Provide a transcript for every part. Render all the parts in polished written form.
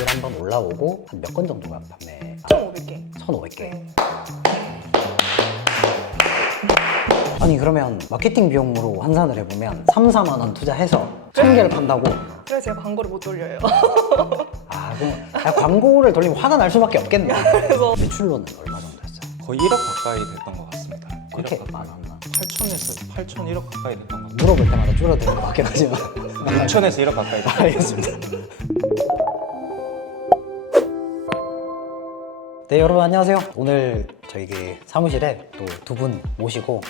글 한번 올라오고 한 몇 건 정도가 판매? 1,500개. 1,500개. 네. 아니 그러면 마케팅 비용으로 환산을 해보면 3, 4만 원 투자해서 1,000개를 판다고? 그래서 제가 광고를 못 돌려요. 아 그럼 광고를 돌리면 화가 날 수밖에 없겠네. 그래서 매출로는 얼마 정도였어요? 거의 1억 가까이 됐던 것 같습니다. 그렇게 1억 가까이. 많았나? 8천에서 8천 1억 가까이 됐던 것 같아요. 물어볼 때마다 줄어드는 것 같긴 하지만 6천에서 1억 가까이 됐던 알겠습니다. 네 여러분 안녕하세요. 오늘 저희 사무실에 또 두 분 모시고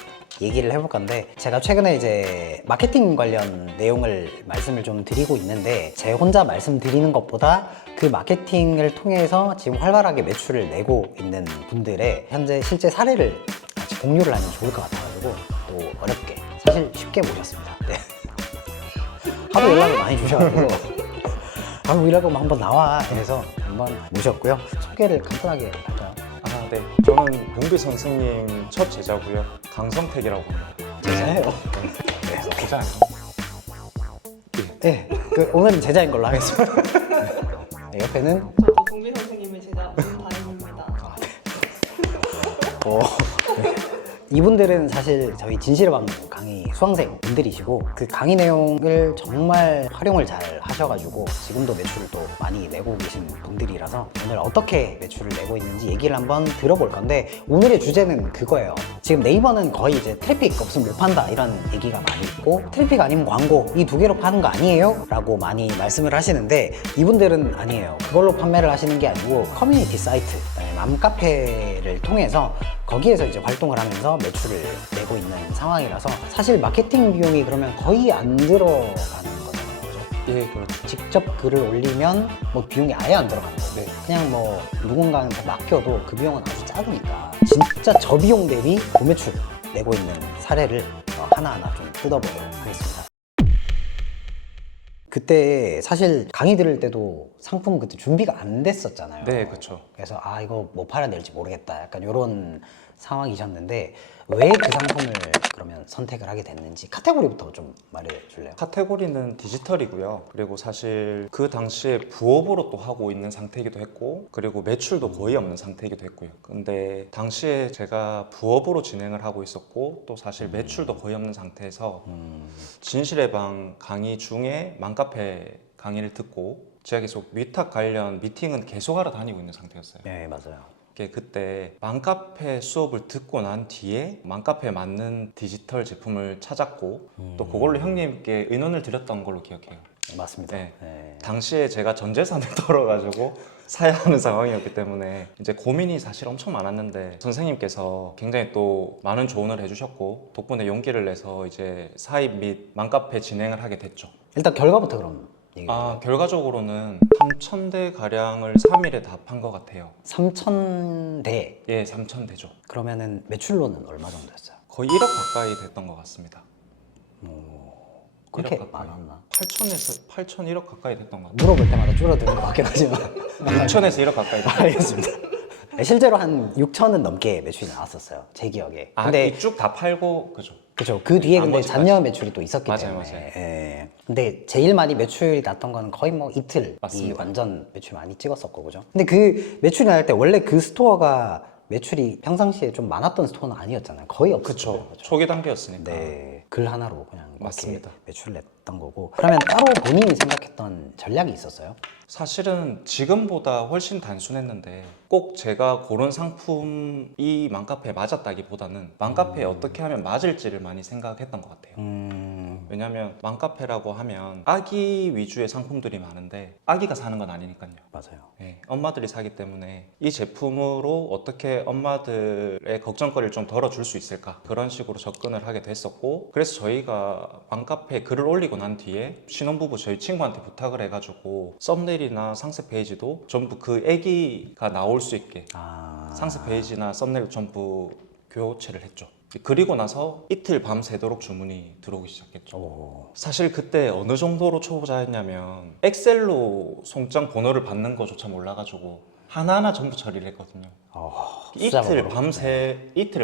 얘기를 해볼 건데, 제가 최근에 이제 마케팅 관련 내용을 말씀을 좀 드리고 있는데, 제 혼자 말씀드리는 것보다 그 마케팅을 통해서 지금 활발하게 매출을 내고 있는 분들의 현재 실제 사례를 같이 공유를 하면 좋을 것 같아가지고 또 어렵게, 사실 쉽게 모셨습니다. 네. 하도 연락을 많이 주셔가지고 바로 이라고 한번 나와 해서 한번 모셨고요. 소개를 간단하게 할까요? 네. 저는 용비 선생님 첫 제자고요. 강성택이라고 합니다. 제자예요. 네, 제자예요. 네, 오늘은 제자인 걸로 하겠습니다. 네, 옆에는 저도 동비 선생님의 제자 문다임입니다. 네. 이분들은 사실 저희 진실의 방 강의 수강생 분들이시고, 그 강의 내용을 정말 활용을 잘 하셔가지고 지금도 매출을 또 많이 내고 계신 분들이라서 오늘 어떻게 매출을 내고 있는지 얘기를 한번 들어볼 건데, 오늘의 주제는 그거예요. 지금 네이버는 거의 이제 트래픽 없으면 못 판다 이런 얘기가 많이 있고, 트래픽 아니면 광고 이 두 개로 파는 거 아니에요? 라고 많이 말씀을 하시는데, 이분들은 아니에요. 그걸로 판매를 하시는 게 아니고 커뮤니티 사이트, 맘카페를 통해서 거기에서 이제 활동을 하면서 매출을 내고 있는 상황이라서, 사실 마케팅 비용이 그러면 거의 안 들어가는 거잖아요. 그죠? 예, 그렇죠. 직접 글을 올리면 뭐 비용이 아예 안 들어가는 거고, 네. 그냥 뭐 누군가한테 맡겨도 그 비용은 아주 작으니까 진짜 저비용 대비 고매출 내고 있는 사례를 하나하나 좀 뜯어보도록 하겠습니다. 그때 사실 강의 들을 때도 상품 그때 준비가 안 됐었잖아요. 네, 그렇죠. 그래서 이거 뭐 팔아야 될지 모르겠다, 약간 이런 상황이셨는데, 왜 그 상품을 그러면 선택을 하게 됐는지 카테고리부터 좀 말해 줄래요? 카테고리는 디지털이고요. 그리고 사실 그 당시에 부업으로 또 하고 있는 상태이기도 했고, 그리고 매출도 거의 없는 상태이기도 했고요. 근데 당시에 제가 부업으로 진행을 하고 있었고, 또 사실 매출도 거의 없는 상태에서 진실의 방 강의 중에 맘카페 강의를 듣고, 제가 계속 위탁 관련 미팅은 계속 하러 다니고 있는 상태였어요. 네, 맞아요. 그때 맘카페 수업을 듣고 난 뒤에 맘카페에 맞는 디지털 제품을 찾았고, 또 그걸로 형님께 의논을 드렸던 걸로 기억해요. 맞습니다. 네. 네. 당시에 제가 전 재산을 털어가지고 사야 하는 상황이었기 때문에 이제 고민이 사실 엄청 많았는데, 선생님께서 굉장히 또 많은 조언을 해주셨고, 덕분에 용기를 내서 이제 사입 및 맘카페 진행을 하게 됐죠. 일단 결과부터 그럼 얘기해요. 결과적으로는 3,000대 가량을 3일에 다 판 것 같아요. 3,000대. 예, 3,000대죠. 그러면은 매출로는 얼마 정도였어요? 거의 1억 가까이 됐던 것 같습니다. 그렇게 1억 가까이. 많았나? 8천에서 8천 1억 가까이 됐던 것 같아요. 물어볼 때마다 줄어드는 것 같긴 하지만 6천에서 1억 가까이 됐던 알겠습니다. 실제로 한 6천은 넘게 매출이 나왔었어요, 제 기억에. 근데 이쪽 다 팔고 그죠? 그죠. 그 뒤에 근데 나머지까지. 잔여 매출이 또 있었기 맞아요, 때문에. 맞아요. 예. 근데 제일 많이 매출이 났던 건 거의 뭐 이틀이 맞습니다. 완전 매출 많이 찍었었고, 그죠. 근데 그 매출이 날 때 원래 그 스토어가 매출이 평상시에 좀 많았던 스토어는 아니었잖아요. 거의 없었죠. 그쵸. 초기 단계였으니까. 네, 글 하나로 그냥 그렇게 맞습니다. 매출을 냈던 거고. 그러면 따로 본인이 생각했던 전략이 있었어요? 사실은 지금보다 훨씬 단순했는데, 꼭 제가 고른 상품이 맘카페에 맞았다기보다는 맘카페에 어떻게 하면 맞을지를 많이 생각했던 것 같아요. 왜냐면 맘카페라고 하면 아기 위주의 상품들이 많은데 아기가 사는 건 아니니까요. 맞아요. 네, 엄마들이 사기 때문에 이 제품으로 어떻게 엄마들의 걱정거리를 좀 덜어줄 수 있을까, 그런 식으로 접근을 하게 됐었고, 그래서 저희가 맘카페에 글을 올리고 난 뒤에 신혼부부 저희 친구한테 부탁을 해가지고 썸네일이나 상세 페이지도 전부 그 애기가 나올 수 있게 상세 페이지나 썸네일 전부 교체를 했죠. 그리고 나서 이틀 밤새도록 주문이 들어오기 시작했죠. 사실 그때 어느 정도로 초보자였냐면 엑셀로 송장 번호를 받는 거조차 몰라가지고 하나하나 전부 처리를 했거든요. 이틀을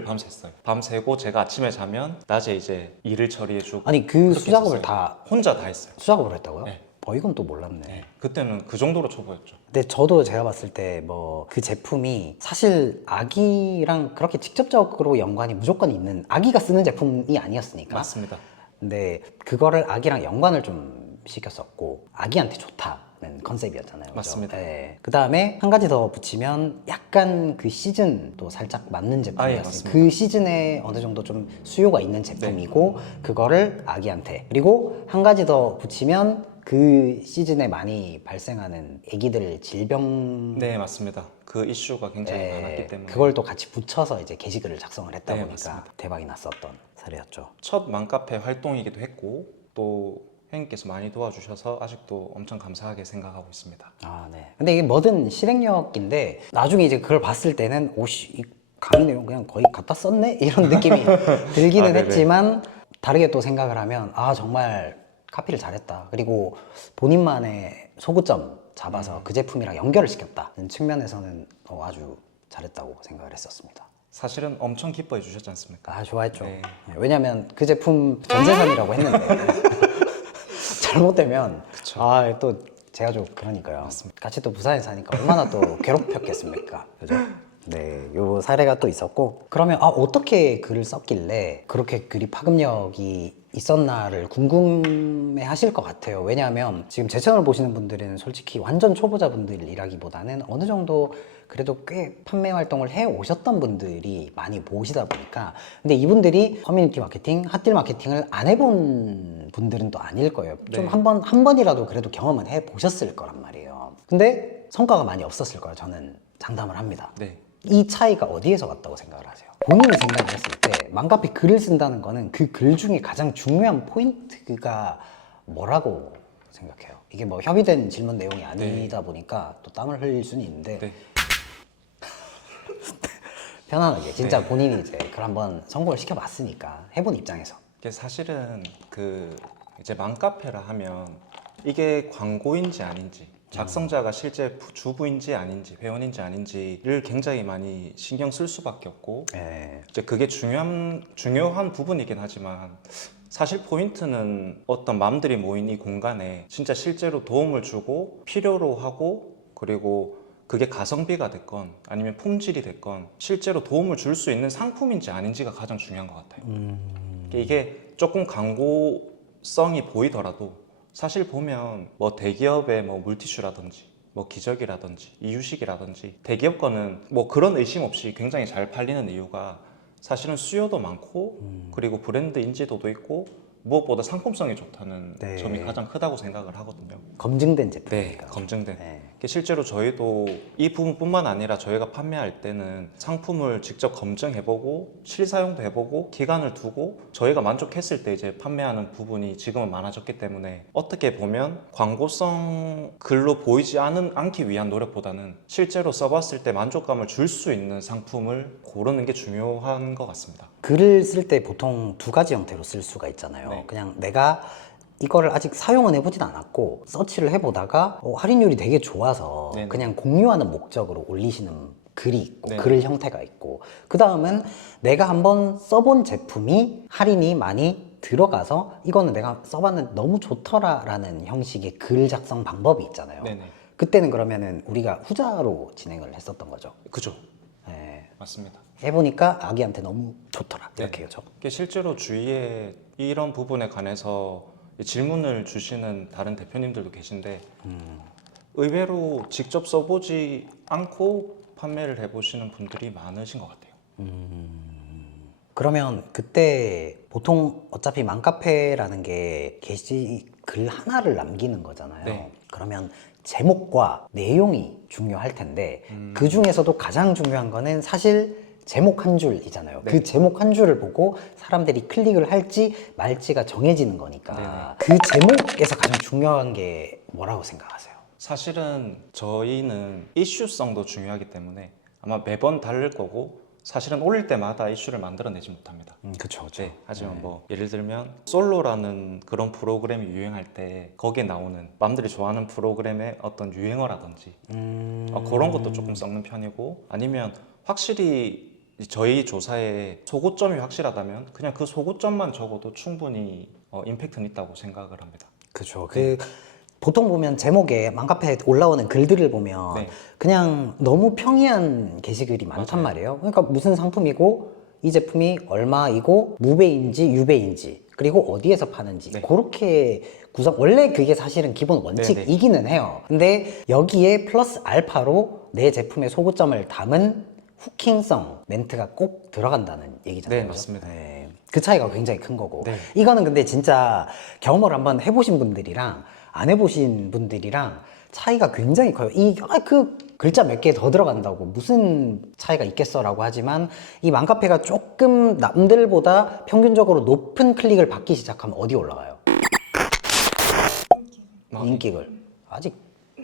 밤새했어요. 밤새고 제가 아침에 자면 낮에 이제 일을 처리해주고. 아니 그 그렇게 수작업을 했었어요. 다 혼자 다 했어요. 수작업을 했다고요? 네. 이건 또 몰랐네. 네, 그때는 그 정도로 초보였죠. 근데 저도 제가 봤을 때 뭐 그 제품이 사실 아기랑 그렇게 직접적으로 연관이 무조건 있는, 아기가 쓰는 제품이 아니었으니까. 맞습니다. 근데 그거를 아기랑 연관을 좀 시켰었고 아기한테 좋다는 컨셉이었잖아요. 그죠? 맞습니다. 네. 그 다음에 한 가지 더 붙이면 약간 그 시즌도 살짝 맞는 제품이었어요. 맞습니다. 그 시즌에 어느 정도 좀 수요가 있는 제품이고 그거를 아기한테, 그리고 한 가지 더 붙이면 그 시즌에 많이 발생하는 애기들 질병, 네, 맞습니다. 그 이슈가 굉장히 네, 많았기 때문에 그걸 또 같이 붙여서 이제 게시글을 작성을 했다 네, 보니까 맞습니다. 대박이 났었던 사례였죠. 첫 맘카페 활동이기도 했고 또 회원님께서 많이 도와주셔서 아직도 엄청 감사하게 생각하고 있습니다. 아, 네. 근데 이게 뭐든 실행력인데 나중에 이제 그걸 봤을 때는 오씨, 이 강의 내용 그냥 거의 갖다 썼네? 이런 느낌이 들기는 아, 네네. 했지만 다르게 또 생각을 하면 아, 정말 카피를 잘했다. 그리고 본인만의 소구점 잡아서 그 제품이랑 연결을 시켰다는 측면에서는 아주 잘했다고 생각을 했었습니다. 사실은 엄청 기뻐해 주셨지 않습니까? 아, 좋아했죠. 네. 왜냐면 그 제품 전재산이라고 했는데 잘못되면 그쵸. 아, 또 제가 좀 그러니까요. 맞습니다. 같이 또 부산에 사니까 얼마나 또 괴롭혔겠습니까? 그죠? 네, 요 사례가 또 있었고, 그러면 어떻게 글을 썼길래 그렇게 글이 파급력이 있었나를 궁금해 하실 것 같아요. 왜냐하면 지금 제 채널 보시는 분들은 솔직히 완전 초보자분들이라기보다는 어느 정도 그래도 꽤 판매 활동을 해 오셨던 분들이 많이 보시다 보니까, 근데 이분들이 커뮤니티 마케팅, 핫딜 마케팅을 안 해본 분들은 또 아닐 거예요. 좀 네. 한 번이라도 그래도 경험은 해 보셨을 거란 말이에요. 근데 성과가 많이 없었을 거예요. 저는 장담을 합니다. 네. 이 차이가 어디에서 왔다고 생각을 하세요? 본인이 생각을 했을 때 맘카페 글을 쓴다는 거는 그 글 중에 가장 중요한 포인트가 뭐라고 생각해요? 이게 뭐 협의된 질문 내용이 아니다 보니까 또 땀을 흘릴 수는 있는데 네. 편안하게 진짜 네. 본인이 이제 그걸 한번 성공을 시켜봤으니까 해본 입장에서. 이게 사실은 그 이제 맘카페라 하면 이게 광고인지 아닌지, 작성자가 실제 주부인지 아닌지, 회원인지 아닌지를 굉장히 많이 신경 쓸 수밖에 없고, 예. 이제 그게 중요한 부분이긴 하지만 사실 포인트는 어떤 맘들이 모인 이 공간에 진짜 실제로 도움을 주고 필요로 하고, 그리고 그게 가성비가 됐건 아니면 품질이 됐건 실제로 도움을 줄 수 있는 상품인지 아닌지가 가장 중요한 것 같아요. 이게 조금 광고성이 보이더라도 사실 보면 뭐 대기업의 뭐 물티슈라든지 뭐 기적이라든지 이유식이라든지 대기업 거는 뭐 그런 의심 없이 굉장히 잘 팔리는 이유가 사실은 수요도 많고 그리고 브랜드 인지도도 있고 무엇보다 상품성이 좋다는 네. 점이 가장 크다고 생각을 하거든요. 검증된 네, 제품이니까. 검증된. 네. 실제로 저희도 이 부분뿐만 아니라 저희가 판매할 때는 상품을 직접 검증해보고 실사용도 해보고 기간을 두고 저희가 만족했을 때 이제 판매하는 부분이 지금은 많아졌기 때문에 어떻게 보면 광고성 글로 보이지 않기 위한 노력보다는 실제로 써봤을 때 만족감을 줄 수 있는 상품을 고르는 게 중요한 것 같습니다. 글을 쓸 때 보통 두 가지 형태로 쓸 수가 있잖아요. 네. 그냥 내가 이거를 아직 사용은 해보진 않았고 서치를 해보다가 할인율이 되게 좋아서 네네. 그냥 공유하는 목적으로 올리시는 글이 있고 네네. 글 형태가 있고, 그 다음은 내가 한번 써본 제품이 할인이 많이 들어가서 이거는 내가 써봤는데 너무 좋더라라는 형식의 글 작성 방법이 있잖아요. 네네. 그때는 그러면은 우리가 후자로 진행을 했었던 거죠. 그죠. 네. 맞습니다. 해보니까 아기한테 너무 좋더라 이렇게 죠 이게 실제로 주위에 이런 부분에 관해서 질문을 주시는 다른 대표님들도 계신데 의외로 직접 써보지 않고 판매를 해보시는 분들이 많으신 것 같아요. 그러면 그때 보통 어차피 맘카페라는 게 게시 글 하나를 남기는 거잖아요. 네. 그러면 제목과 내용이 중요할 텐데 그 중에서도 가장 중요한 거는 사실 제목 한 줄이잖아요. 네. 그 제목 한 줄을 보고 사람들이 클릭을 할지 말지가 정해지는 거니까 네네. 그 제목에서 가장 중요한 게 뭐라고 생각하세요? 사실은 저희는 이슈성도 중요하기 때문에 아마 매번 다를 거고 사실은 올릴 때마다 이슈를 만들어내지 못합니다. 그쵸. 네, 하지만 뭐 예를 들면 솔로라는 그런 프로그램이 유행할 때 거기에 나오는 맘들이 좋아하는 프로그램의 어떤 유행어라든지 그런 것도 조금 썩는 편이고, 아니면 확실히 저희 조사에 소고점이 확실하다면 그냥 그 소고점만 적어도 충분히 임팩트는 있다고 생각을 합니다. 그쵸. 네. 보통 보면 제목에 맘카페에 올라오는 글들을 보면 네. 그냥 너무 평이한 게시글이 많단 맞아요. 말이에요. 그러니까 무슨 상품이고 이 제품이 얼마이고 무배인지 유배인지 그리고 어디에서 파는지 네. 그렇게 원래 그게 사실은 기본 원칙이기는 해요. 근데 여기에 플러스 알파로 내 제품의 소구점을 담은 후킹성 멘트가 꼭 들어간다는 얘기잖아요. 네, 그죠? 맞습니다. 네. 그 차이가 굉장히 큰 거고 네. 이거는 근데 진짜 경험을 한번 해보신 분들이랑 안 해보신 분들이랑 차이가 굉장히 커요. 그 글자 몇 개 더 들어간다고 무슨 차이가 있겠어라고 하지만 이 맘카페가 조금 남들보다 평균적으로 높은 클릭을 받기 시작하면 어디 올라가요? 인기글. 아직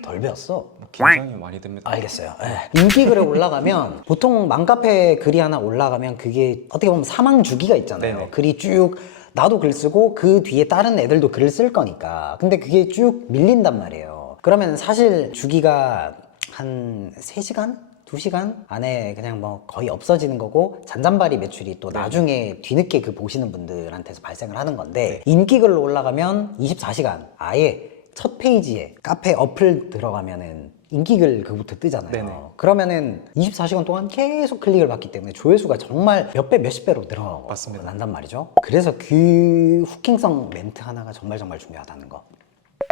덜 배웠어. 굉장히 많이 됩니다. 알겠어요. 인기글에 올라가면 보통 맘카페 글이 하나 올라가면 그게 어떻게 보면 사망 주기가 있잖아요. 네네. 글이 쭉 나도 글 쓰고 그 뒤에 다른 애들도 글을 쓸 거니까. 근데 그게 쭉 밀린단 말이에요. 그러면 사실 주기가 한 3시간? 2시간 안에 그냥 뭐 거의 없어지는 거고 잔잔바리 매출이 또 나중에 뒤늦게 그 보시는 분들한테서 발생을 하는 건데 인기글로 올라가면 24시간 아예 첫 페이지에 카페 어플 들어가면은 인기글 그부터 뜨잖아요. 네네. 그러면은 24시간 동안 계속 클릭을 받기 때문에 조회수가 정말 몇 배, 몇십 배로 맞습니다. 늘어난단 말이죠. 그래서 그 후킹성 멘트 하나가 정말 중요하다는 거.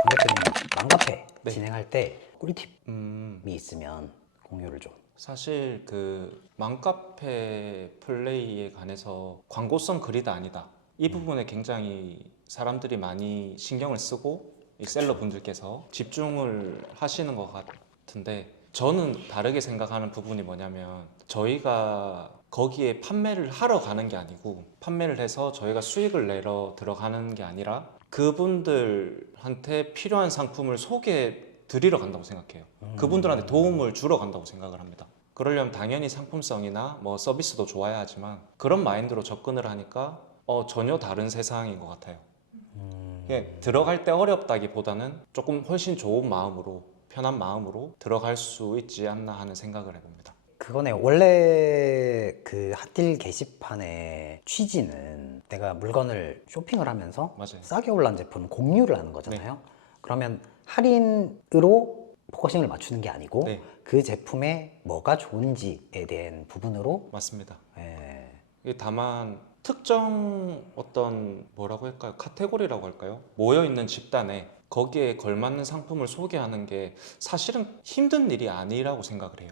반대편은 맘카페 네. 진행할 때 꿀팁이 음, 있으면 공유를 좀. 사실 그 맘카페 플레이에 관해서 광고성 글이다 아니다. 이 부분에 굉장히 사람들이 많이 신경을 쓰고 이 셀러 분들께서 집중을 하시는 것 같은데 저는 다르게 생각하는 부분이 뭐냐면 저희가 거기에 판매를 하러 가는 게 아니고 판매를 해서 저희가 수익을 내러 들어가는 게 아니라 그분들한테 필요한 상품을 소개해 드리러 간다고 생각해요. 그분들한테 도움을 주러 간다고 생각을 합니다. 그러려면 당연히 상품성이나 뭐 서비스도 좋아야 하지만 그런 마인드로 접근을 하니까 전혀 다른 세상인 것 같아요. 들어갈 때 어렵다기보다는 조금 훨씬 좋은 마음으로 편한 마음으로 들어갈 수 있지 않나 하는 생각을 해봅니다. 그거네. 원래 그 핫딜 게시판의 취지는 내가 물건을 쇼핑을 하면서 맞아요. 싸게 올라온 제품 공유를 하는 거잖아요. 그러면 할인으로 포커싱을 맞추는 게 아니고 네. 그 제품에 뭐가 좋은지에 대한 부분으로 맞습니다. 예, 이게 다만 특정 어떤 뭐라고 할까요? 카테고리라고 할까요? 모여있는 집단에 거기에 걸맞는 상품을 소개하는 게 사실은 힘든 일이 아니라고 생각을 해요.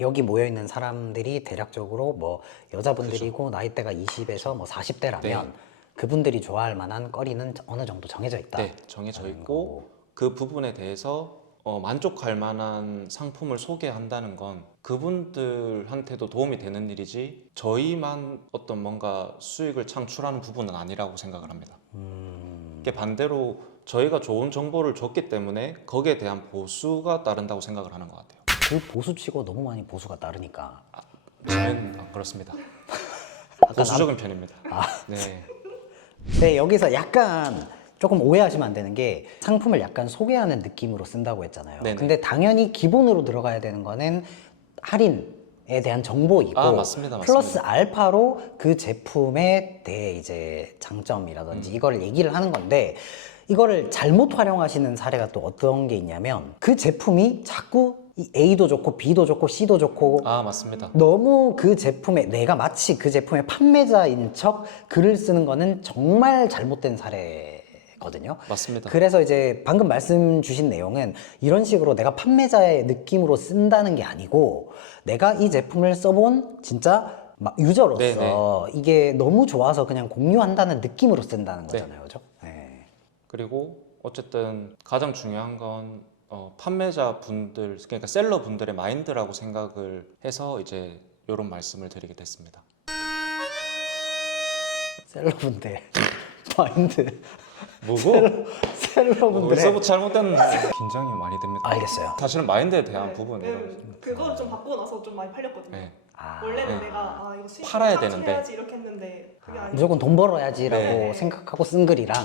여기 모여 있는 사람들이 대략적으로 뭐 여자분들이고 나이대가 20에서 뭐 40대라면 네. 그분들이 좋아할 만한 거리는 어느 정도 정해져 있다. 네, 정해져 있고 그 부분에 대해서 만족할 만한 상품을 소개한다는 건 그분들한테도 도움이 되는 일이지 저희만 어떤 뭔가 수익을 창출하는 부분은 아니라고 생각을 합니다. 이게 반대로 저희가 좋은 정보를 줬기 때문에 거기에 대한 보수가 따른다고 생각을 하는 것 같아요. 그 보수치고 너무 많이 보수가 따르니까 저희는 그렇습니다. 보수적인 편입니다. 네. 네, 여기서 약간 조금 오해하시면 안 되는 게 상품을 약간 소개하는 느낌으로 쓴다고 했잖아요. 네네. 근데 당연히 기본으로 들어가야 되는 거는 할인에 대한 정보이고 맞습니다. 플러스 알파로 그 제품에 대해 이제 장점이라든지 이거를 얘기를 하는 건데 이거를 잘못 활용하시는 사례가 또 어떤 게 있냐면 그 제품이 자꾸 이 A도 좋고 B도 좋고 C도 좋고 맞습니다. 너무 그 제품에 내가 마치 그 제품의 판매자인 척 글을 쓰는 거는 정말 잘못된 사례거든요. 맞습니다. 그래서 이제 방금 말씀 주신 내용은 이런 식으로 내가 판매자의 느낌으로 쓴다는 게 아니고 내가 이 제품을 써본 진짜 막 유저로서 네네. 이게 너무 좋아서 그냥 공유한다는 느낌으로 쓴다는 거잖아요. 그죠? 네. 그리고 어쨌든 가장 중요한 건 판매자 분들, 그러니까 셀러 분들의 마인드라고 생각을 해서 이제 이런 말씀을 드리게 됐습니다. 셀러분들 마인드 뭐고? 셀러분들의 어디서부터 잘못됐나? 긴장이 많이 됩니다. 알겠어요. 사실은 마인드에 대한 네, 부분이에요. 그거를 좀 바꾸고 나서 좀 많이 팔렸거든요. 네. 원래는 네. 내가 이거 수익 팔아야 창출해야지 이렇게 했는데 그게 아니고 무조건 돈 벌어야지라고 네. 생각하고 쓴 글이랑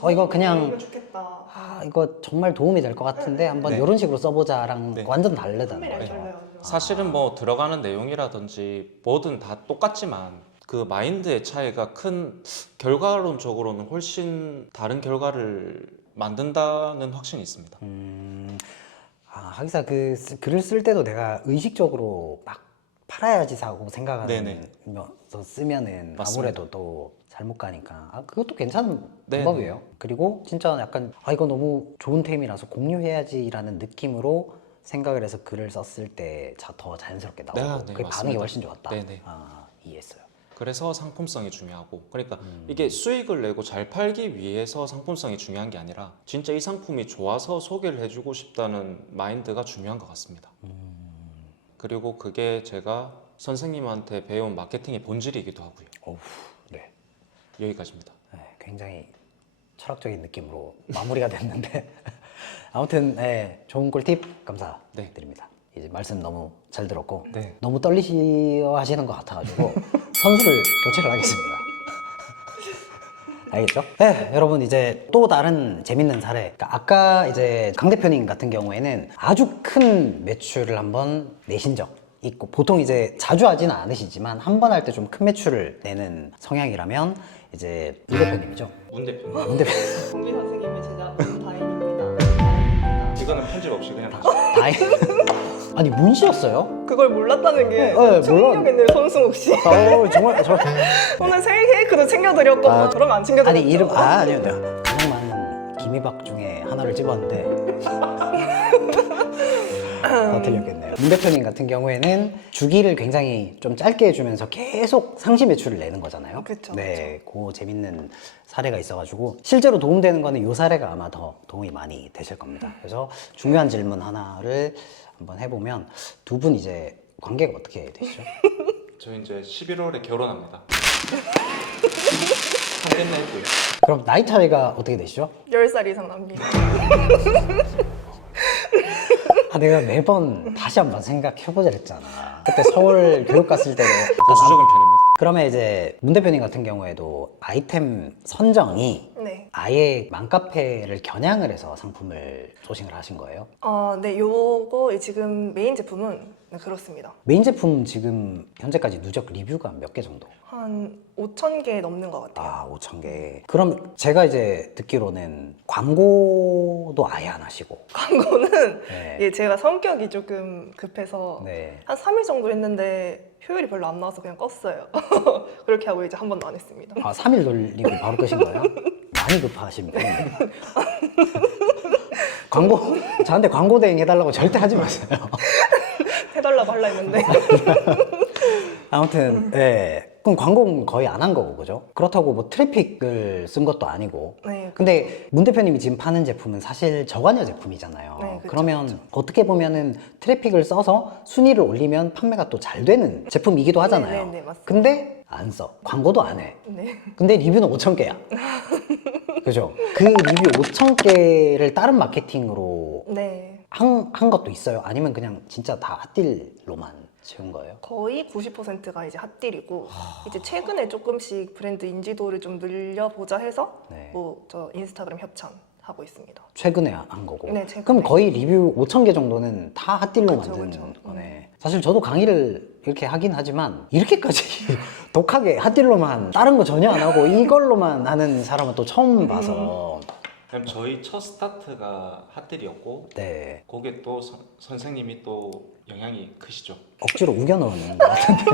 돈 이거 그냥 벌면 좋겠다. 이거 정말 도움이 될 것 같은데 한번 네. 이런 식으로 써보자랑 네. 완전 다르다는 판매량이 거죠. 달라요. 사실은 뭐 들어가는 내용이라든지 뭐든 다 똑같지만 그 마인드의 차이가 큰 결과론적으로는 훨씬 다른 결과를 만든다는 확신이 있습니다. 하기사 그 글을 쓸 때도 내가 의식적으로 막 팔아야지 사고 네네. 생각하면서 쓰면은 맞습니다. 아무래도 또 잘못 가니까 그것도 괜찮은 네네. 방법이에요. 그리고 진짜 약간 이거 너무 좋은 템이라서 공유해야지라는 느낌으로 생각을 해서 글을 썼을 때 더 자연스럽게 나오고 네, 그게 반응이 맞습니다. 훨씬 좋았다. 네네. 이해했어요. 그래서 상품성이 중요하고, 그러니까 이게 수익을 내고 잘 팔기 위해서 상품성이 중요한 게 아니라 진짜 이 상품이 좋아서 소개를 해주고 싶다는 마인드가 중요한 것 같습니다. 그리고 그게 제가 선생님한테 배운 마케팅의 본질이기도 하고요. 어우, 네. 여기까지입니다. 네, 굉장히 철학적인 느낌으로 마무리가 됐는데 아무튼 네, 좋은 꿀팁 감사드립니다. 이제 말씀 너무 잘 들었고 네. 너무 떨리시어 하시는 것 같아가지고 선수를 교체를 하겠습니다. 알겠죠? 네, 여러분 이제 또 다른 재밌는 사례. 그러니까 아까 이제 강 대표님 같은 경우에는 아주 큰 매출을 한번 내신 적 있고 보통 이제 자주 하지는 않으시지만 한 번 할 때 좀 큰 매출을 내는 성향이라면 이제 이 대표님이죠. 문 대표님. 문 대표님. 공비 선생님의 제자 문다인입니다. 다인입니다. 이거는 편집 없이 그냥 다행. 아니 문씨였어요? 그걸 몰랐다는 게 네, 충격이네요, 손승욱 씨. 정말 저 오늘 생일 케이크도 챙겨드렸거든요. 그러면 안 챙겨드렸죠? 아니 이름 아니요 내가 가장 많은 김이박 중에 하나를 집었는데 다 틀렸겠네요. 문 대표님 같은 경우에는 주기를 굉장히 좀 짧게 해주면서 계속 상시 매출을 내는 거잖아요. 그쵸, 네, 그 재밌는 사례가 있어가지고 실제로 도움되는 거는 이 사례가 아마 더 도움이 많이 되실 겁니다. 그래서 중요한 질문 하나를 한번 해보면 두 분 이제 관계가 어떻게 되시죠? 저 이제 11월에 결혼합니다. 하겠나 했고요. 그럼 나이 차이가 어떻게 되시죠? 10살 이상 납니다. 내가 매번 다시 한번 생각해보자 그랬잖아. 그때 서울 교육 갔을 때는 보수적인 편입니다. 그러면 이제 문 대표님 같은 경우에도 아이템 선정이 네. 아예 맘카페를 겨냥을 해서 상품을 소싱을 하신 거예요? 네, 요거 지금 메인 제품은 네, 그렇습니다. 메인 제품 지금 현재까지 누적 리뷰가 몇 개 정도? 한 5,000개 넘는 것 같아요. 5,000개. 그럼 제가 이제 듣기로는 광고도 아예 안 하시고. 광고는 네. 예, 제가 성격이 조금 급해서 네. 한 3일 정도 했는데 효율이 별로 안 나와서 그냥 껐어요. 그렇게 하고 이제 한 번도 안 했습니다. 3일 돌리고 바로 끄신 거예요? 많이 급하신 분이에요. 저한테 광고 대행 해달라고 절대 하지 마세요. 해달라고 하려 했는데 아무튼, 네. 그럼 광고는 거의 안 한 거고, 그죠? 그렇다고 뭐 트래픽을 쓴 것도 아니고. 네, 근데 문 대표님이 지금 파는 제품은 사실 저관여 제품이잖아요. 네, 그쵸, 그러면 어떻게 보면은 트래픽을 써서 순위를 올리면 판매가 또 잘 되는 제품이기도 하잖아요. 네, 맞습니다. 근데 안 써. 광고도 안 해. 네. 근데 리뷰는 5,000개야. 그죠? 그 리뷰 5,000개를 다른 마케팅으로 네. 한 것도 있어요? 아니면 그냥 진짜 다 핫딜로만 채운 거예요? 거의 90%가 이제 핫딜이고 이제 최근에 조금씩 브랜드 인지도를 좀 늘려보자 해서 네. 뭐 저 인스타그램 협찬하고 있습니다. 최근에 한 거고. 네, 최근에. 그럼 거의 리뷰 5,000개 정도는 다 핫딜로 그쵸, 만든 그쵸. 거네. 사실 저도 강의를 이렇게 하긴 하지만 이렇게까지 독하게 핫딜로만 다른 거 전혀 안 하고 이걸로만 하는 사람은 또 처음 봐서. 그럼 저희 첫 스타트가 핫딜이었고 네. 거기에 또 선생님이 또 영향이 크시죠. 억지로 우겨 넣는 것 같은데.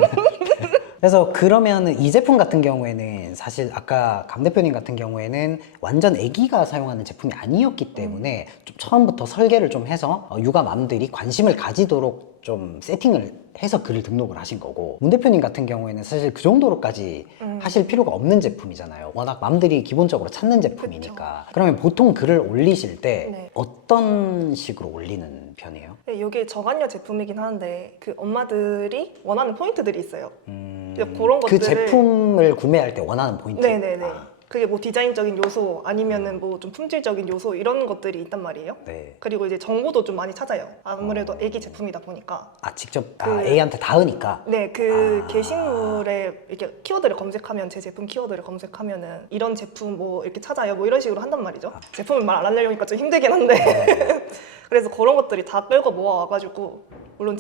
그래서 그러면 이 제품 같은 경우에는 사실 아까 강 대표님 같은 경우에는 완전 애기가 사용하는 제품이 아니었기 때문에 좀 처음부터 설계를 좀 해서 육아맘들이 관심을 가지도록 좀 세팅을 해서 글을 등록을 하신 거고 문 대표님 같은 경우에는 사실 그 정도로까지 하실 필요가 없는 제품이잖아요. 워낙 맘들이 기본적으로 찾는 제품이니까. 그러면 보통 글을 올리실 때 네. 어떤 식으로 올리는 편이에요? 네, 이게 저관여 제품이긴 하는데 그 엄마들이 원하는 포인트들이 있어요. 그런 그 것들을 제품을 구매할 때 원하는 포인트. 네네네. 그게 뭐 디자인적인 요소 아니면은 뭐 좀 품질적인 요소 이런 것들이 있단 말이에요. 네. 그리고 이제 정보도 좀 많이 찾아요. 아무래도 애기 제품이다 보니까. 직접 그- A한테 닿으니까. 네, 그 게시물에 이렇게 키워드를 검색하면 제 제품 키워드를 검색하면은 이런 제품 뭐 이렇게 찾아요. 뭐 이런 식으로 한단 말이죠. 제품을 말 안 하려니까 좀 힘들긴 한데. 그래서 그런 것들이 다 끌고 모아와가지고 물론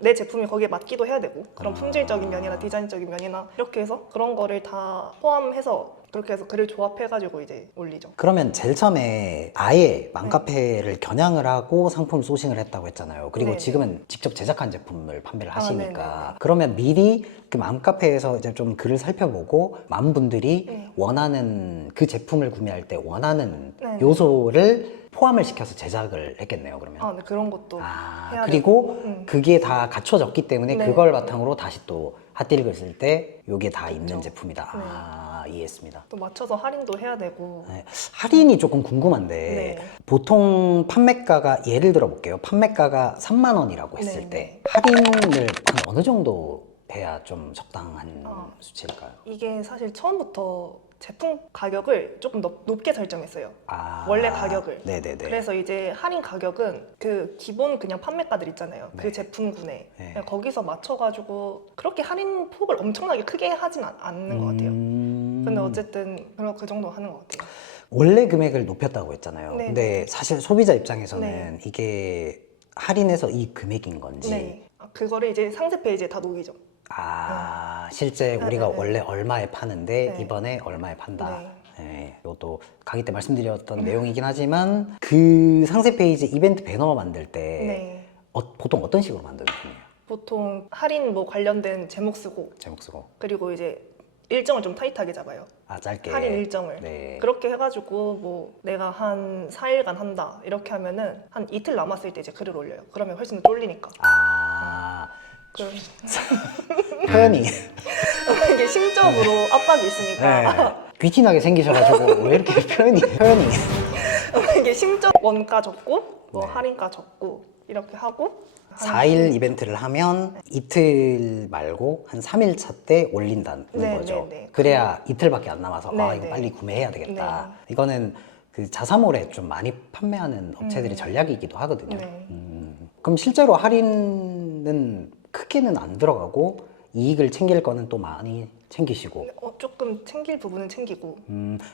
내 제품이 거기에 맞기도 해야 되고 그런 품질적인 면이나 디자인적인 면이나 이렇게 해서 그런 거를 다 포함해서 그렇게 해서 글을 조합해가지고 이제 올리죠. 그러면 제일 처음에 아예 맘카페를 겨냥을 하고 상품 소싱을 했다고 했잖아요. 그리고 네. 지금은 직접 제작한 제품을 판매를 아, 하시니까 네네네. 그러면 미리 그 맘카페에서 이제 좀 글을 살펴보고 맘분들이 네. 원하는 그 제품을 구매할 때 원하는 네네. 요소를 포함을 시켜서 제작을 했겠네요. 그러면. 아, 네, 그런 것도 해야 그리고 되고. 그게 다 갖춰졌기 때문에 네. 그걸 바탕으로 다시 또 핫딜을 쓸 때 이게 다 있는 그쵸. 제품이다. 네. 이해했습니다. 또 맞춰서 할인도 해야 되고. 네, 할인이 조금 궁금한데 네. 보통 판매가가 예를 들어 볼게요. 판매가가 3만 원이라고 했을 네, 때 할인을 한 어느 정도 해야 좀 적당한 수치일까요? 이게 사실 처음부터 제품 가격을 조금 높게 설정했어요. 아, 원래 가격을. 네네네. 그래서 이제 할인 가격은 그 기본 그냥 판매가들 있잖아요. 네. 그 제품군에 네. 그냥 거기서 맞춰가지고 그렇게 할인 폭을 엄청나게 크게 하진 않는 것 같아요. 근데 어쨌든 그 정도 하는 것 같아요. 원래 금액을 높였다고 했잖아요. 네. 근데 사실 소비자 입장에서는 네. 이게 할인해서 이 금액인 건지 네. 그거를 이제 상세 페이지에 다 녹이죠. 실제 우리가 네, 네. 원래 얼마에 파는데 네. 이번에 얼마에 판다. 네. 네, 이것도 강의 때 말씀드렸던 내용이긴 하지만 그 상세 페이지 이벤트 배너 만들 때 네. 보통 어떤 식으로 만드는 편이에요? 보통 할인 뭐 관련된 제목 쓰고 제목 쓰고 그리고 이제 일정을 좀 타이트하게 잡아요. 짧게 할인 일정을. 네. 그렇게 해가지고 뭐 내가 한 4일간 한다 이렇게 하면은 한 이틀 남았을 때 이제 글을 올려요. 그러면 훨씬 더 쫄리니까. 그럼 표현이 이게 심적으로 압박이 있으니까 네. 귀티나게 생기셔가지고 왜 이렇게 표현이 이게 심적 원가 적고 뭐 네. 할인가 적고 이렇게 하고 4일 이벤트를 하면 이틀 말고 한 3일 차 때 올린다는 네, 거죠. 네, 네. 그래야 이틀밖에 안 남아서 네, 이거 네. 빨리 구매해야 되겠다. 네. 이거는 그 자사몰에 좀 많이 판매하는 업체들의 전략이기도 하거든요. 네. 그럼 실제로 할인은 크게는 안 들어가고 이익을 챙길 거는 또 많이 챙기시고 조금 챙길 부분은 챙기고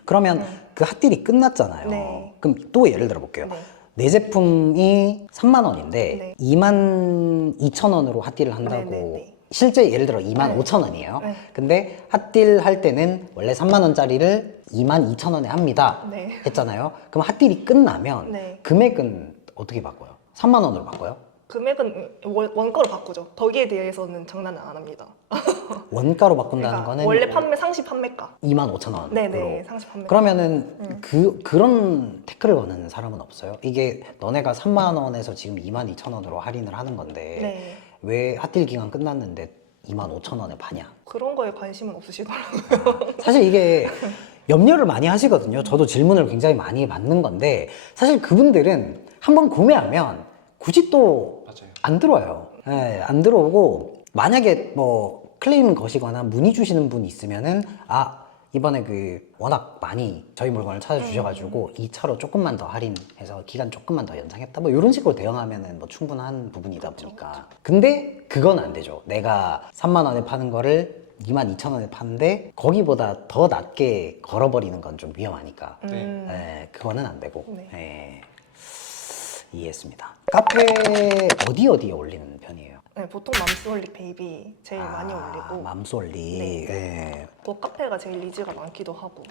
그러면 그 핫딜이 끝났잖아요. 네. 그럼 또 예를 들어 볼게요. 네. 내 제품이 3만 원인데 네. 2만 2천 원으로 핫딜을 한다고 네, 네, 네. 실제 예를 들어 2만 네. 5천 원이에요. 네. 근데 핫딜 할 때는 원래 3만 원짜리를 2만 2천 원에 합니다. 네. 했잖아요. 그럼 핫딜이 끝나면 네. 금액은 어떻게 바꿔요? 3만 원으로 바꿔요? 금액은 원가로 바꾸죠. 거기에 대해서는 장난을 안 합니다. 원가로 바꾼다는 그러니까 거는 원래 상시 판매가. 2만 5천 원. 네네, 상시 판매. 그러면은 그런 태클을 거는 사람은 없어요? 이게 너네가 3만 원에서 지금 2만 2천 원으로 할인을 하는 건데 네. 왜 핫딜 기간 끝났는데 2만 5천 원에 파냐? 그런 거에 관심은 없으시더라고요. 사실 이게 염려를 많이 하시거든요. 저도 질문을 굉장히 많이 받는 건데 사실 그분들은 한번 구매하면 굳이 또 맞아요. 안 들어와요. 네, 안 들어오고 만약에 뭐 클레임 거시거나 문의 주시는 분이 있으면은 이번에 그 워낙 많이 저희 물건을 찾아주셔가지고 2차로 조금만 더 할인해서 기간 조금만 더 연장했다 뭐 이런 식으로 대응하면은 뭐 충분한 부분이다 보니까 근데 그건 안 되죠. 내가 3만 원에 파는 거를 2만 2천 원에 파는데 거기보다 더 낮게 걸어버리는 건 좀 위험하니까 네, 그거는 안 되고 네. 네, 이해했습니다. 카페 어디에 올리는 편이에요? 네, 보통 맘스홀릭 베이비 제일 많이 올리고 맘솔리 네. 네. 그 카페가 제일 리즈가 많기도 하고.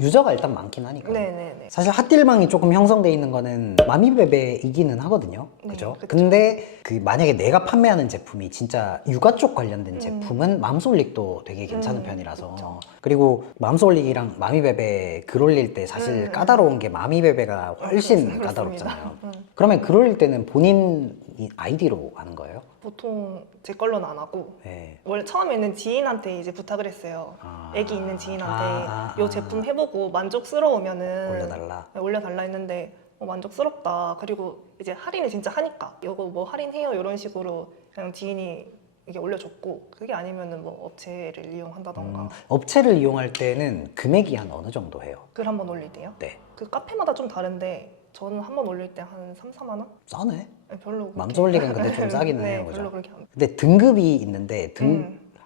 유저가 일단 많긴 하니까 네네네. 사실 핫딜망이 조금 형성돼 있는 거는 마미베베이기는 하거든요. 네, 그죠? 그쵸. 근데 그 만약에 내가 판매하는 제품이 진짜 육아 쪽 관련된 제품은 맘솔릭도 되게 괜찮은 편이라서 그쵸. 그리고 맘솔릭이랑 마미베베 글 올릴 때 사실 까다로운 게 마미베베가 훨씬 그렇습니다. 까다롭잖아요. 그러면 글 올릴 때는 본인 아이디로 하는 거예요? 보통 제 걸로는 안 하고 네. 원래 처음에는 지인한테 이제 부탁을 했어요. 애기 있는 지인한테 요 제품 해보고 만족스러우면은 올려달라. 네, 올려달라 했는데 만족스럽다. 그리고 이제 할인을 진짜 하니까 이거 뭐 할인해요 이런 식으로 그냥 지인이 이게 올려줬고 그게 아니면은 뭐 업체를 이용한다던가 업체를 이용할 때는 금액이 한 어느 정도 해요? 글 한번 올릴 때요? 네. 그 카페마다 좀 다른데 저는 한 번 올릴 때 한 3, 4만 원? 싸네. 네, 별로 그렇게- 맘솔릭은 근데 좀 싸긴 네, 해요. 그죠? 별로 그렇게 안 근데 등급이 있는데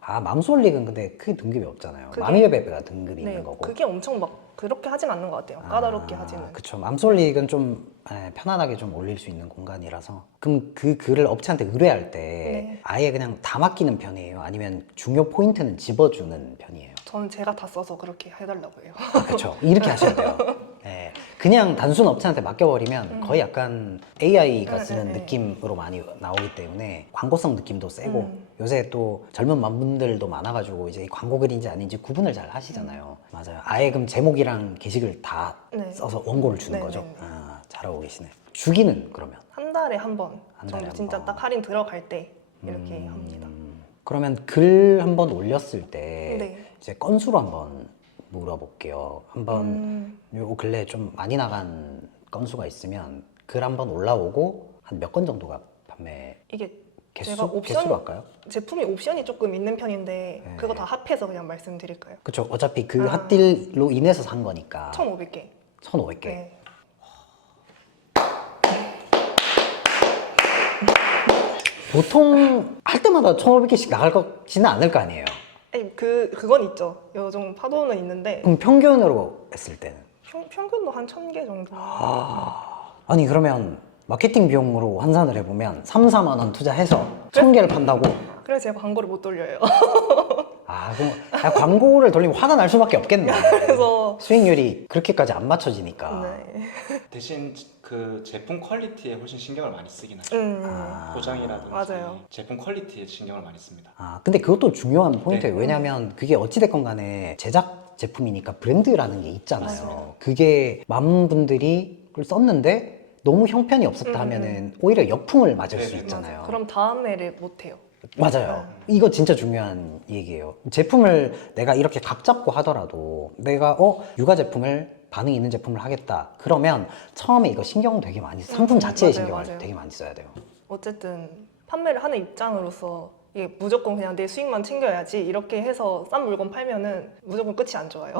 맘솔릭은 근데 크게 등급이 없잖아요. 그게- 마미베베가 등급이 네, 있는 거고. 그게 엄청 막 그렇게 하진 않는 것 같아요. 까다롭게 하지는. 그쵸. 맘솔릭은 좀 편안하게 좀 올릴 수 있는 공간이라서. 그럼 그 글을 업체한테 의뢰할 때 네. 아예 그냥 다 맡기는 편이에요? 아니면 중요 포인트는 집어주는 편이에요? 저는 제가 다 써서 그렇게 해달라고 해요. 아, 그렇죠. 이렇게 하셔야 돼요. 네. 그냥 단순 업체한테 맡겨버리면 거의 약간 AI가 쓰는 네. 느낌으로 많이 나오기 때문에 광고성 느낌도 세고 요새 또 젊은 분들도 많아가지고 이제 광고 글인지 아닌지 구분을 잘 하시잖아요. 맞아요. 아예 그럼 제목이랑 게시글 다 네. 써서 원고를 주는 네, 거죠. 네, 네. 아, 잘하고 계시네. 주기는 그러면? 한 달에 한 번 한 달에 정도 한 진짜 번. 딱 할인 들어갈 때 이렇게 합니다. 그러면 글 한번 올렸을 때 네. 이제 건수로 한번 물어볼게요. 한번 요 근래 좀 많이 나간 건수가 있으면 글 한번 올라오고 한 몇 건 정도가 판매 이게 개수? 제가 개수로 할까요? 제품이 옵션이 조금 있는 편인데 네. 그거 다 합해서 그냥 말씀드릴까요? 그렇죠. 어차피 그 핫딜로 인해서 산 거니까 1,500개. 1,500개. 네. 보통 할 때마다 1,500개씩 나갈 거지는 않을 거 아니에요. 아니, 그건 있죠. 요 정도 파도는 있는데 그럼 평균으로 했을 때는? 평균도 한 1,000개 정도. 아니 그러면 마케팅 비용으로 환산을 해보면 3, 4만 원 투자해서 1,000개를 판다고? 그래서 제가 광고를 못 돌려요. 아, 그럼 광고를 돌리면 화가 날 수밖에 없겠네. 그래서 수익률이 그렇게까지 안 맞춰지니까. 네. 대신 그 제품 퀄리티에 훨씬 신경을 많이 쓰긴 하죠. 아, 포장이라든지 맞아요. 제품 퀄리티에 신경을 많이 씁니다. 아, 근데 그것도 중요한 포인트예요. 네. 왜냐하면 그게 어찌됐건 간에 제작 제품이니까 브랜드라는 게 있잖아요. 맞아요. 그게 많은 분들이 그걸 썼는데 너무 형편이 없었다 하면은 오히려 역풍을 맞을 수 네네, 있잖아요. 맞아요. 그럼 다음 해를 못 해요. 맞아요. 이거 진짜 중요한 얘기예요. 제품을 내가 이렇게 각 잡고 하더라도 내가 육아 제품을 반응이 있는 제품을 하겠다. 그러면 처음에 이거 신경 되게 많이 상품 자체에 맞아요, 신경을 맞아요. 되게 많이 써야 돼요. 어쨌든 판매를 하는 입장으로서 이게 무조건 그냥 내 수익만 챙겨야지 이렇게 해서 싼 물건 팔면은 무조건 끝이 안 좋아요.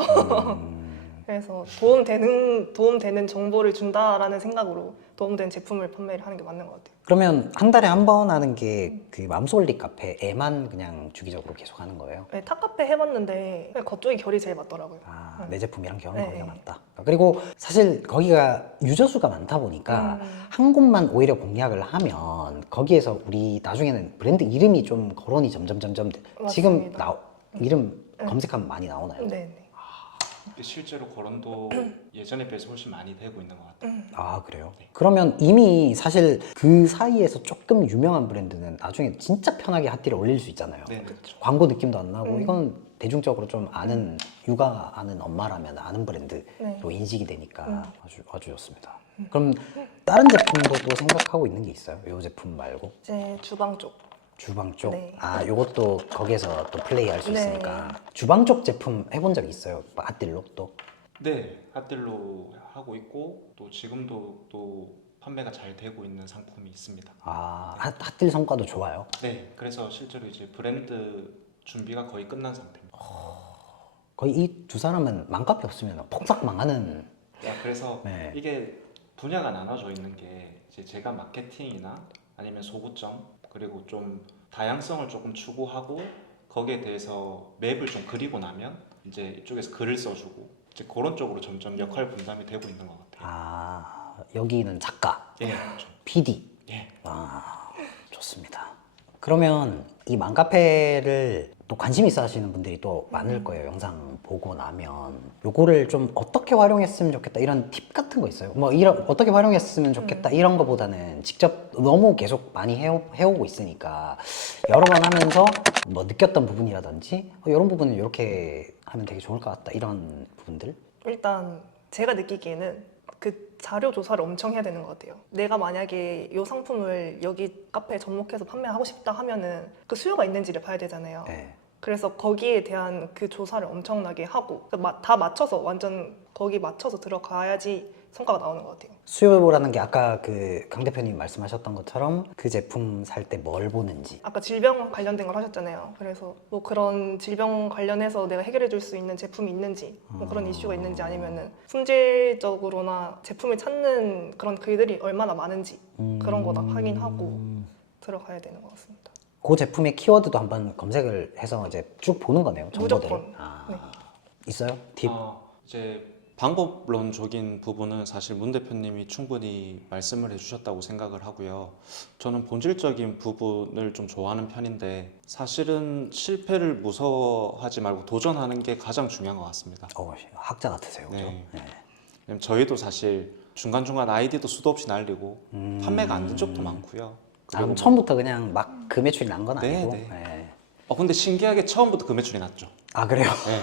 그래서 도움되는 정보를 준다라는 생각으로 도움되는 제품을 판매를 하는 게 맞는 것 같아요. 그러면 한 달에 한 번 하는 게 그 맘솔리 카페에만 그냥 주기적으로 계속 하는 거예요? 네, 탑카페 해봤는데 그냥 그쪽이 결이 제일 맞더라고요. 아, 내 제품이랑 결은 네, 거기가 네. 맞다. 그리고 사실 거기가 유저 수가 많다 보니까 한 곳만 오히려 공략을 하면 거기에서 우리 나중에는 브랜드 이름이 좀 거론이 점점 지금 맞습니다. 이름 검색하면 많이 나오나요? 네. 실제로 거론도 예전에 비해서 훨씬 많이 되고 있는 것 같아요. 아, 그래요? 그러면 이미 사실 그 사이에서 조금 유명한 브랜드는 나중에 진짜 편하게 핫딜을 올릴 수 있잖아요. 네, 광고 느낌도 안 나고 이건 대중적으로 좀 아는 육아하는 엄마라면 아는 브랜드로 네. 인식이 되니까 아주 좋습니다. 그럼 다른 제품도 또 생각하고 있는 게 있어요? 이 제품 말고 이제 주방 쪽. 주방 쪽. 네. 아, 요것도 거기에서 또 플레이할 수 네. 있으니까 주방 쪽 제품 해본 적 있어요? 핫딜로 또? 네, 핫딜로 하고 있고 또 지금도 또 판매가 잘 되고 있는 상품이 있습니다. 아, 핫딜 성과도 좋아요. 네, 그래서 실제로 이제 브랜드 준비가 거의 끝난 상태입니다. 거의 이 두 사람은 맘카페 없으면 폭삭 망하는. 그래서 네. 이게 분야가 나눠져 있는 게 이제 제가 마케팅이나 아니면 소구점 그리고 좀 다양성을 조금 추구하고 거기에 대해서 맵을 좀 그리고 나면 이제 이쪽에서 글을 써주고 이제 그런 쪽으로 점점 역할 분담이 되고 있는 것 같아요. 아, 여기는 작가, 예, 그렇죠. PD. 예. 아, 좋습니다. 그러면 이 맘카페를 또 관심 있어 하시는 분들이 또 많을 거예요. 영상 보고 나면. 요거를 좀 어떻게 활용했으면 좋겠다 이런 팁 같은 거 있어요? 뭐 이런 어떻게 활용했으면 좋겠다 이런 거보다는 직접 너무 계속 많이 해오고 있으니까 여러 번 하면서 뭐 느꼈던 부분이라든지 이런 부분은 이렇게 하면 되게 좋을 것 같다 이런 부분들? 일단 제가 느끼기에는 그 자료 조사를 엄청 해야 되는 것 같아요. 내가 만약에 이 상품을 여기 카페에 접목해서 판매하고 싶다 하면은 그 수요가 있는지를 봐야 되잖아요. 네. 그래서 거기에 대한 그 조사를 엄청나게 하고 다 맞춰서 완전 거기 맞춰서 들어가야지 성과가 나오는 것 같아요. 수요라는 게 아까 그 강 대표님 말씀하셨던 것처럼 그 제품 살 때 뭘 보는지. 아까 질병 관련된 걸 하셨잖아요. 그래서 뭐 그런 질병 관련해서 내가 해결해 줄 수 있는 제품이 있는지 뭐 그런 이슈가 있는지 아니면은 품질적으로나 제품을 찾는 그런 글들이 얼마나 많은지 그런 거 다 확인하고 들어가야 되는 것 같습니다. 그 제품의 키워드도 한번 검색을 해서 이제 쭉 보는 거네요. 정보들을. 무조건. 아, 네. 있어요? 팁? 이제 방법론적인 부분은 사실 문 대표님이 충분히 말씀을 해주셨다고 생각을 하고요. 저는 본질적인 부분을 좀 좋아하는 편인데 사실은 실패를 무서워하지 말고 도전하는 게 가장 중요한 것 같습니다. 학자 같으세요. 그죠? 네. 네. 왜냐면 저희도 사실 중간중간 아이디도 수도 없이 날리고 판매가 안 된 적도 많고요. 그럼 그리고 처음부터 그냥 막 그 매출이 난 건 네, 아니고. 네. 네. 근데 신기하게 처음부터 그 매출이 났죠. 아 그래요? 네.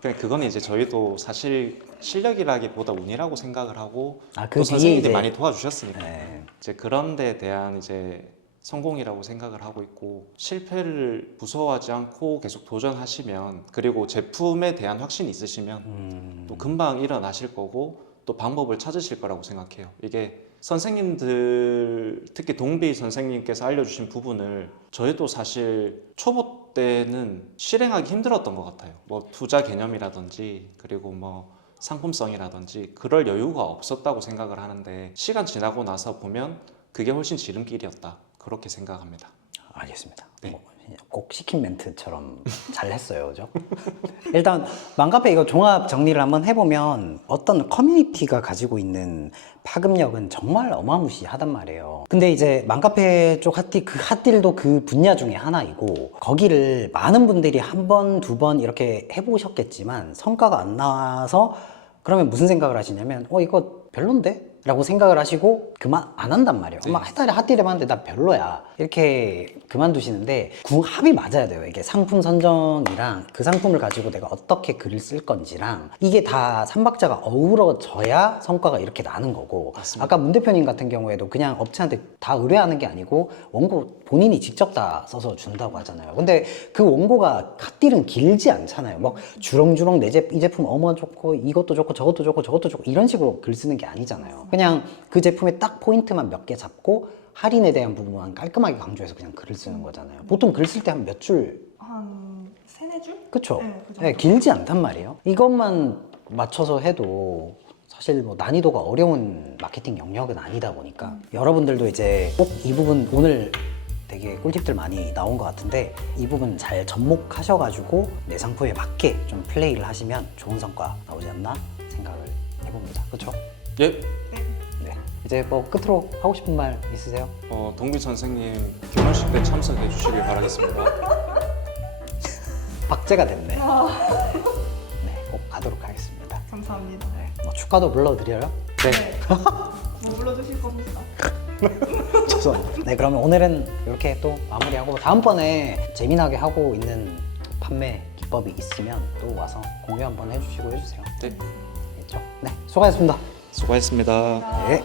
그러니까 그거는 이제 저희도 사실 실력이라기보다 운이라고 생각을 하고 아, 또 그 선생님들이 뒤에 이제- 많이 도와주셨으니까 네. 이제 그런 데에 대한 이제 성공이라고 생각을 하고 있고 실패를 무서워하지 않고 계속 도전하시면 그리고 제품에 대한 확신이 있으시면 또 금방 일어나실 거고 또 방법을 찾으실 거라고 생각해요. 이게 선생님들 특히 동비 선생님께서 알려주신 부분을 저희도 사실 초보 때는 실행하기 힘들었던 것 같아요. 뭐 투자 개념이라든지 그리고 뭐 상품성이라든지 그럴 여유가 없었다고 생각을 하는데 시간 지나고 나서 보면 그게 훨씬 지름길이었다 그렇게 생각합니다. 알겠습니다. 네. 꼭 시킨 멘트처럼 잘 했어요. 그죠? 일단 맘카페 이거 종합 정리를 한번 해보면 어떤 커뮤니티가 가지고 있는 파급력은 정말 어마무시하단 말이에요. 근데 이제 맘카페 쪽 핫딜, 그 핫딜도 그 분야 중에 하나이고 거기를 많은 분들이 한 번, 두 번 이렇게 해보셨겠지만 성과가 안 나와서 그러면 무슨 생각을 하시냐면 이거 별론데? 라고 생각을 하시고 그만 안 한단 말이에요. 네. 엄마 한 달에 핫딜 해봤는데 나 별로야 이렇게 그만두시는데 합이 맞아야 돼요. 이게 상품 선정이랑 그 상품을 가지고 내가 어떻게 글을 쓸 건지랑 이게 다 삼박자가 어우러져야 성과가 이렇게 나는 거고 맞습니다. 아까 문 대표님 같은 경우에도 그냥 업체한테 다 의뢰하는 게 아니고 원고 본인이 직접 다 써서 준다고 하잖아요. 근데 그 원고가 핫딜은 길지 않잖아요. 막 주렁주렁 이 제품 어머 좋고 이것도 좋고 저것도 좋고 저것도 좋고 이런 식으로 글 쓰는 게 아니잖아요. 그냥 그 제품의 딱 포인트만 몇 개 잡고 할인에 대한 부분만 깔끔하게 강조해서 그냥 글을 쓰는 거잖아요. 보통 글 쓸 때 한 몇 줄? 한 3-4줄? 그쵸? 네, 그 정도. 네, 길지 않단 말이에요. 이것만 맞춰서 해도 사실 뭐 난이도가 어려운 마케팅 영역은 아니다 보니까 여러분들도 이제 꼭 이 부분 오늘 되게 꿀팁들 많이 나온 것 같은데 이 부분 잘 접목하셔가지고 내 상품에 맞게 좀 플레이를 하시면 좋은 성과 나오지 않나 생각을 해봅니다. 그렇죠? 예, 네. 이제 뭐 끝으로 하고 싶은 말 있으세요? 동비 선생님 결혼식 때 참석해 주시길 바라겠습니다. 박제가 됐네. 네, 꼭 가도록 하겠습니다. 감사합니다. 네, 뭐 축가도 불러드려요? 네. 뭐 불러주실 겁니까? 죄송합니다. 네, 그러면 오늘은 이렇게 또 마무리하고 다음번에 재미나게 하고 있는 판매 기법이 있으면 또 와서 공유 한번 해주시고 해주세요. 네, 알겠죠? 네, 수고하셨습니다. 수고하셨습니다. 네.